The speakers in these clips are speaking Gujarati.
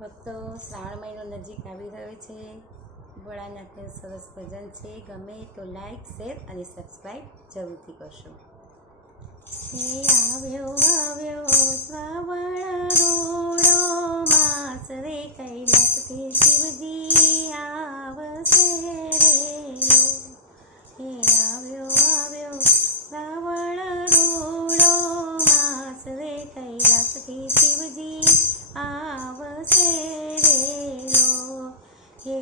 ભક્તો, શ્રાવણ મહિનો નજીક આવી રહ્યો છે. ભોળાનાથનું સરસ ભજન છે. ગમે તો લાઈક, શેર અને સબસ્ક્રાઈબ જરૂરથી કરશો. હે આવ્યો આવ્યો શ્રાવણ રોડો માસ રે, કૈલાસથી શિવજી આવશે રેલો. હે આવ્યો આવ્યો શ્રાવણ રોડો માસ રે, કૈલાસથી શિવજી આવશે રેલો. હે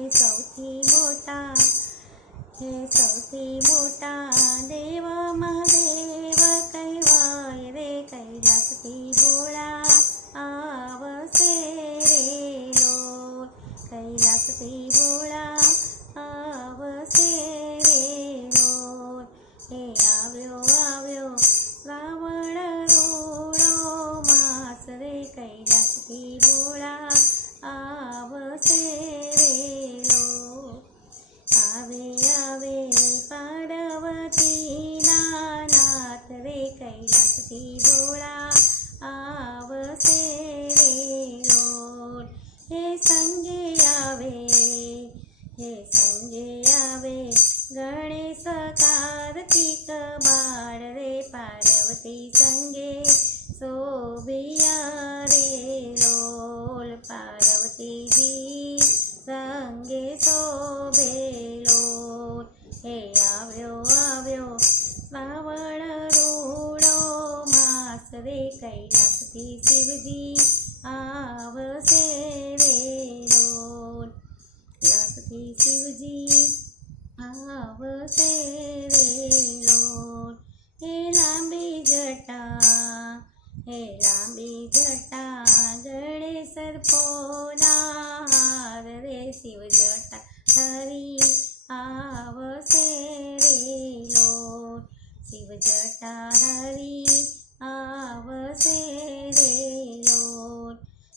સૌથી મોટા દેવ મહાદેવ કહેવાય રે, કૈલાસથી ભોળા આવશે રેલો. કૈલાસથી ભોળા આવશે રેલો. હે આવ્યો આવ્યો શ્રાવણ રોડો માસ રે, કૈલાસથી ભોળા આવશે રેલો. આવે આવે પાર્વતીના નાથ રે, કૈલાસથી ભોળા આવશે રેલો. હે સંગે આવે ગણેશ કાર્તિક બાળ રે, પાર્વતી સંગે શોભિયા રેલો. પાર્વતીજી સંગે શોભેલો. હે આવ્યો આવ્યો શ્રાવણ રોડો માસ રે, કૈલાસથી શિવજી આવશે રેલો. કૈલાસથી શિવજી આવશે રેલો. હે લાંબી જટા ગણેશ પોના હાર રે, શિવ જટા ધરી આવશે રેલો. શિવ જટા ધરી આવશે રેલો.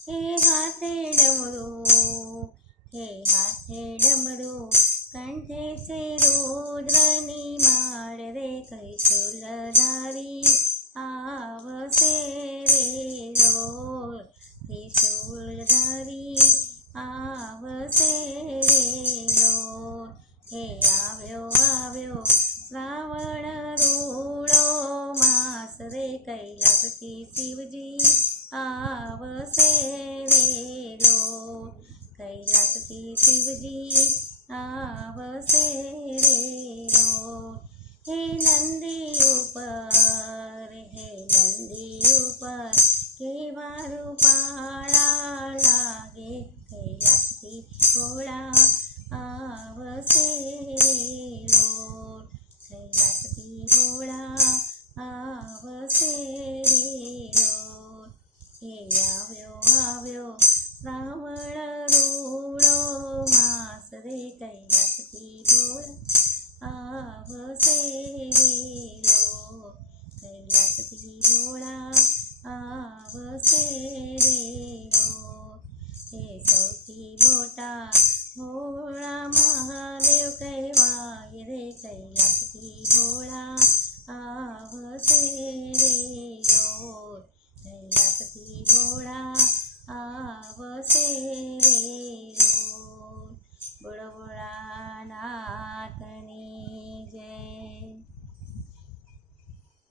હે હાથે ડમરું કંઠે છે રુદ્રની માળ રે, ત્રિશૂલ ધારી આવશે રેલો. ત્રિશૂલ ધારી આવશે રેલો. હે આવ્યો આવ્યો શ્રાવણ રોડો માસ રે, કૈલાસથી શિવજી આવશે રેલો. કૈલાસથી શિવજી આવશે રેલો. હે નંદી ઉપર કેવા રૂપાળા લાગે, કૈલાસથી ભોળા આવશે રેલો. કૈલાસથી ભોળા આવશે રેલો. હે આવ્યો આવ્યો શ્રાવણ રોડો માસ રે, કૈલાસથી ભોળા આવશે રેલો. કૈલાસથી ભોળા આવશે